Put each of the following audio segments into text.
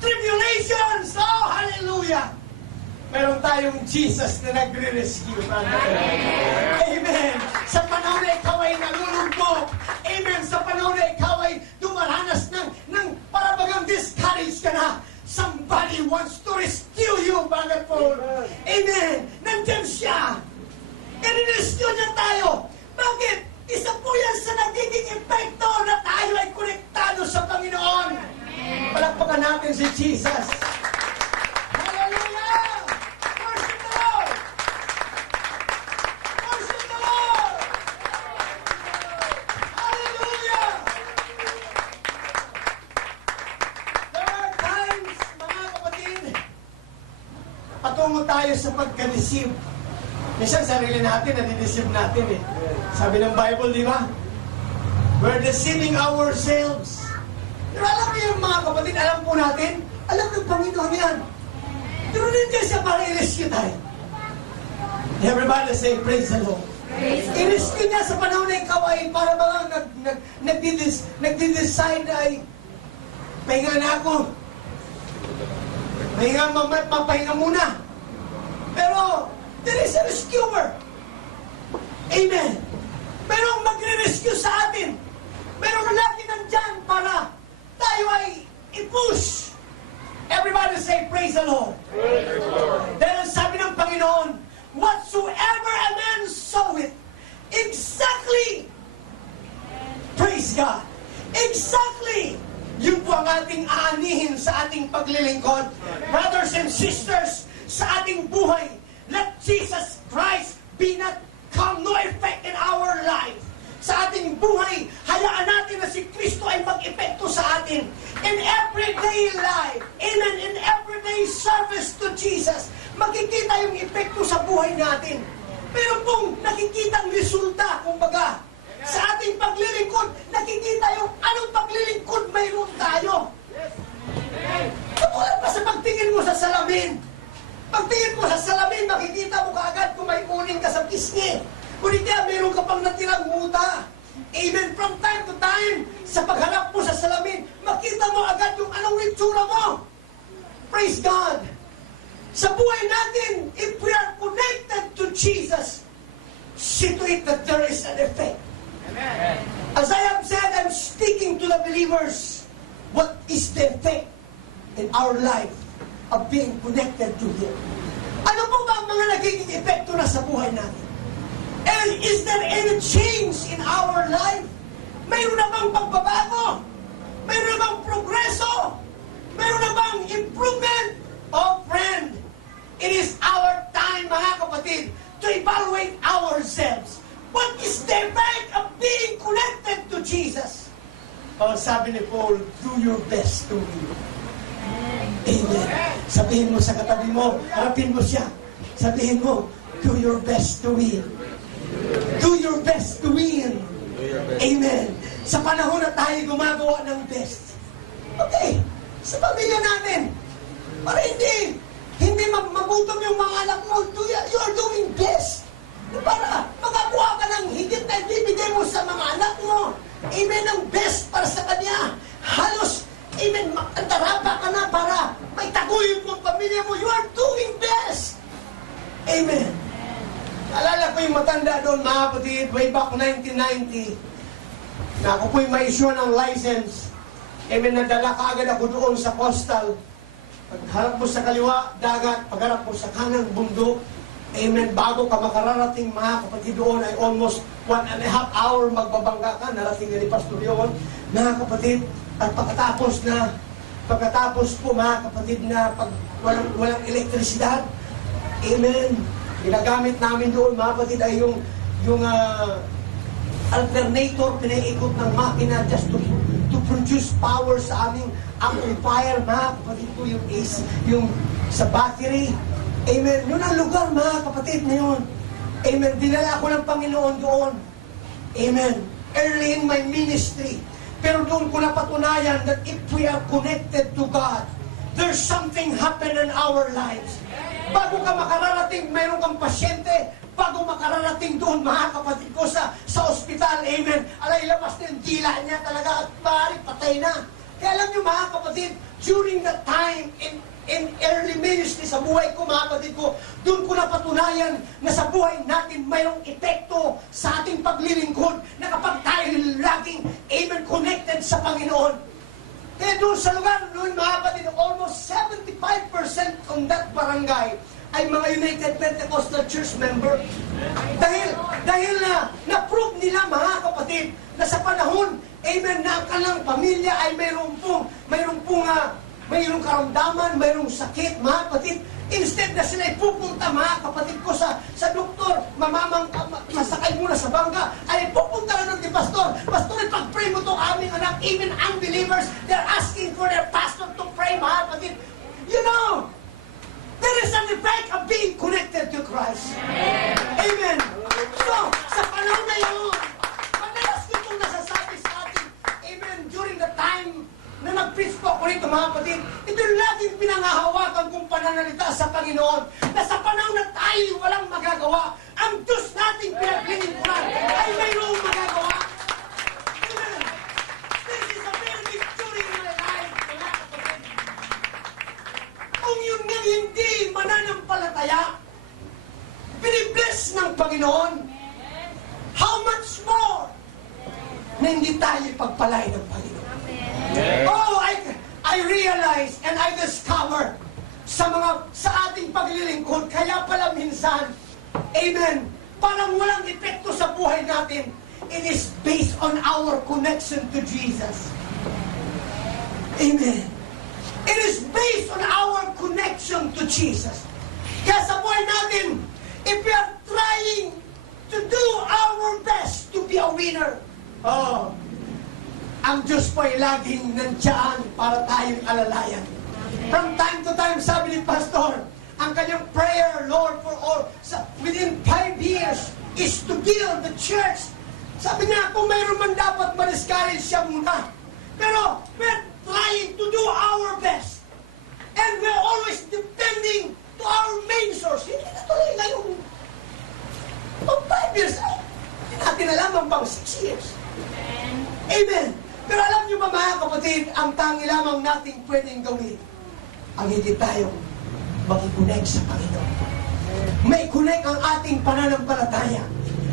tribulations. Oh, hallelujah! Meron tayong Jesus na nagre-rescue. Amen. Sa panahon na ikaw ay nalulugmok. Amen. Sa panahon na ikaw ay dumaranas ng parabagang discouraged ka na. Somebody wants to rescue you, Brother Paul. Amen. Nandyan siya. I-rescue niya tayo. Bakit? Isa po yan sa nagiging epekto na tayo ay konektado sa Panginoon. Palakpakan natin si Jesus. Patungo tayo sa pagka-deceive. Minsan sarili natin, nadi-deceive natin eh. Sabi ng Bible, di ba? We're deceiving ourselves. Pero alam niyo yung mga kapatid, alam po natin, alam ng Panginoon yan. Pero nandiyan siya para i-rescue tayo. Everybody say, praise the Lord. I-rescue niya sa panahon na ikaw ay para bang nagdi-decide ay pahinga na ako. Mapahinga muna. Pero, there is a rescuer. Amen. Merong magre-rescue sa atin. Merong lagi nandyan para tayo ay i-push. Everybody say, praise the Lord. Praise the Lord. Dahil sabi ng Panginoon, whatsoever a man soweth, exactly, praise God, exactly, yun po ang ating aanihin sa ating paglilingkod. Brothers and sisters, sa ating buhay, let Jesus Christ be not come no effect in our life. Sa ating buhay, hayaan natin na si Kristo ay mag-epekto sa atin. In everyday life, amen, in everyday service to Jesus, makikita yung epekto sa buhay natin. Pero kung nakikita ang resulta, kumbaga, sa ating paglilingkod, nakikita yung anong paglilingkod mayroon tayo. Katulad pa sa pagtingin mo sa salamin. Pagtingin mo sa salamin, makikita mo kaagad kung may uling ka sa pisngi. Kung hindi, mayroon ka pang natirang muta. Amen. From time to time, sa pagharap mo sa salamin, makita mo agad yung anong itsura mo. Praise God. Sa buhay natin, if we are connected to Jesus, see to it that there is an effect. Amen. As I have said, I'm speaking to the believers. What is the effect in our life of being connected to Him? Ano po ba ang mga nagiging epekto na sa buhay natin? And is there any change in our life? Mayroon na bang pagbabago? Mayroon na bang progreso? Mayroon na bang improvement? Oh friend, it is our time, mga kapatid, to evaluate ourselves. What is the effect of being connected to Jesus? Oh, sabi ni Paul, do your best to win. Amen. Sabihin mo sa katabi mo, harapin mo siya. Sabihin mo, do your best to win. Do your best to win. Amen. Sa panahon na tayo gumagawa ng best. Okay, sa pamilya natin, para hindi magutom yung mga anak mo, you are doing best. Para makakuha ka ng higit na ibibigay mo sa mga anak mo. Amen, ang best para sa kanya. Halos, amen, magtantarapa ka na para may taguyod mo ang pamilya mo. You are doing best. Amen. Alala ko yung matanda doon, mga kapatid, way back 1990, na ako po'y ma-issue ng license. Amen, nadala ka agad ako doon sa postal. Pagharap mo sa kaliwa, dagat. Pagharap mo sa kanang bundok. Amen. Bago ka makararating, mga kapatid, doon ay almost 1.5 hour magbabangga ka. Narating ni Pastor yun, mga kapatid. At pagkatapos po, mga kapatid, na pag walang elektrisidad, amen, ginagamit namin doon, mga kapatid, ay yung alternator, pinaiikot ng makina just to produce power sa aming amplifier, mga kapatid po, yung AC, yung sa battery. Amen. Yun ang lugar, mga kapatid, na yun. Amen. Dinala ko ng Panginoon doon. Amen. Early in my ministry. Pero doon ko napatunayan that if we are connected to God, there's something happen in our lives. Bago ka makararating, mayroon kang pasyente. Bago makararating doon, mga kapatid ko, sa ospital, amen, alay labas na yung dila niya talaga at maaari patay na. Kaya alam niyo, mga kapatid, during that time in early ministry sa buhay ko, mga kapatid ko, doon ko napatunayan na sa buhay natin mayroong epekto sa ating paglilingkod na kapag tayo laging amen connected sa Panginoon. Kaya doon sa lugar noon, mga kapatid, almost 75% on that barangay ay mga United Pentecostal Church member. Dahil na-prove nila, mga kapatid, na sa panahon, amen, na ang kanilang pamilya ay mayroong karamdaman, mayroong sakit, mga kapatid. Instead na sila pupunta, mga kapatid ko, sa doktor, masakay muna sa bangka, ay pupunta na nun ni Pastor. Pastor, ipag-pray mo itong aming anak. Even unbelievers, they're asking for their pastor to pray, mga kapatid. You know, there is an effect of being connected to Christ. Amen. So, sa panahon na yun, madalas ko itong nasasabi sa atin, amen, during the time na nag-preach po ako rito, mga kapatid, ito yung laging pinangahawakan kong pananalita sa Panginoon, na sa panahon na tayo walang magagawa, ang Diyos nating pinaglilingkuran ay mayroong magagawa. Amen. This is a very big story in my life, mga kapatid. Kung yun nga hindi mananampalataya, binibless ng Panginoon, how much more na hindi tayo pagpalay ng Panginoon. Oh, I realize and I discover sa ating paglilingkod, kaya pala minsan, amen, parang walang epekto sa buhay natin. It is based on our connection to Jesus. Amen. It is based on our connection to Jesus. Kaya sa buhay natin, if we are trying to do our best to be a winner, ang Diyos po ay laging nandiyan para tayong alalayan. From time to time, sabi ni Pastor, ang kanyang prayer, Lord, for all, within 5 years, is to build the church. Sabi niya, kung mayroon man dapat ma-discourage siya muna. Pero, we're trying to do our best. And we're always depending to our main source. Hindi na tuloy ngayong 5 years, hindi natin alam ang pang 6 years. Amen. Pero alam niyo ba, mga kapatid, ang tangi lamang nating pwedeng gawin ang hindi tayong mag-connect sa Panginoon. May connect ang ating pananampalataya,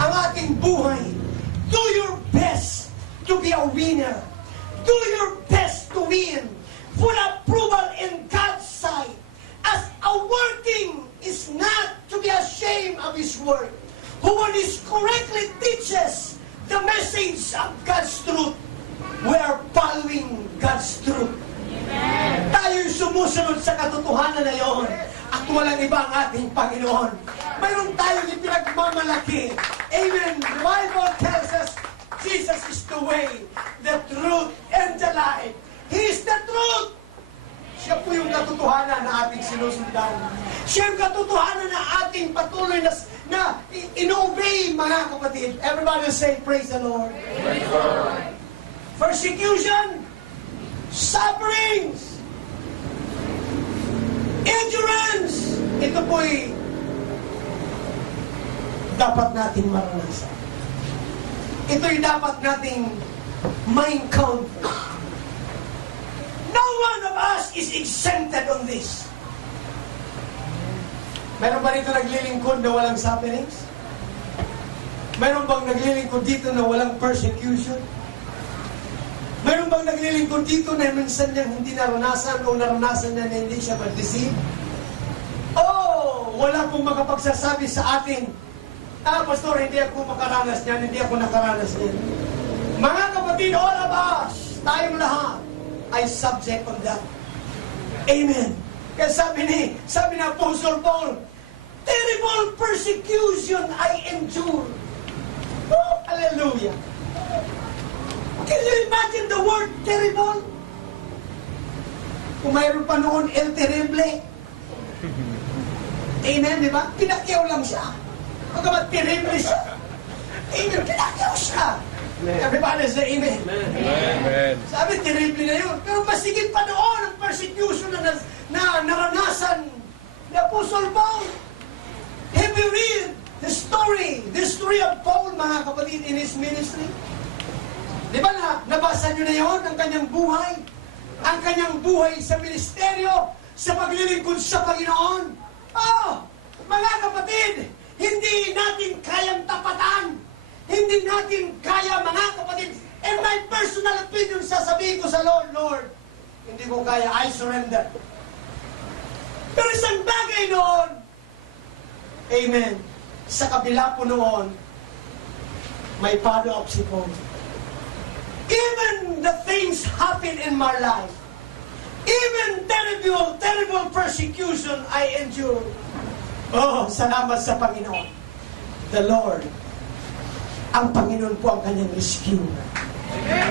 ang ating buhay. Do your best to be a winner. Do your best to win. Full approval in God's sight. As a working is not to be ashamed of His word. Who one is correctly teaches the message of God's truth. We are following God's truth. Amen. Tayo'y sumusunod sa katotohanan na yon at walang iba ang ating Panginoon. Mayroon tayong ipinagmamalaki. Amen. The Bible tells us Jesus is the way, the truth, and the life. He is the truth. Siya po yung katotohanan na ating sinusundan. Siya yung katotohanan na ating patuloy na in-obey, mga kapatid. Everybody say, praise the Lord. Praise the Lord. Persecution, sufferings, endurance. Ito po'y dapat natin maranasan. Ito'y dapat nating ma-encounter. No one of us is exempted on this. Meron ba dito naglilingkod na walang sufferings? Meron bang naglilingkod dito na walang persecution? Meron bang naglilingkod dito na minsan niya hindi naranasan o naranasan niya na hindi siya mag-deceive? Wala pong makapagsasabi sa atin, Pastor, hindi ako makaranas niyan, hindi ako nakaranas niyan. Mga kapatid, all of us, tayong lahat, ay subject on that. Amen. Kaya sabi ni Apostle Paul, terrible persecution I endure. Oh, hallelujah. Can you imagine the word terrible? Kung mayroon pa noon, El Terrible. Amen, di ba? Pinakyaw lang siya. Pagkamat terrible siya. Amen, pinakyaw siya. Everybody say amen. Amen. Sabi, terrible na yun. Pero masigit pa noon ang persecution na naranasan ni Apostle Paul. Have you read the story of Paul, mga kapatid, in his ministry? Di ba nabasa nyo na yun, ang kanyang buhay? ang kanyang buhay sa ministeryo, sa paglilingkod sa Panginoon. Oh, mga kapatid, hindi natin kayang tapatan. Hindi natin kaya, mga kapatid. And my personal opinion, sasabihin ko sa Lord, Lord, hindi ko kaya, I surrender. Pero isang bagay noon, amen, sa kabila po noon, may follow-up si Paul. Even the things happen in my life, even terrible persecution I endure. Oh, salamat sa Panginoon. The Lord, ang Panginoon po ang kanyang rescue.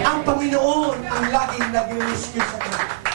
Ang Panginoon ang laging nag-rescue sa kanya.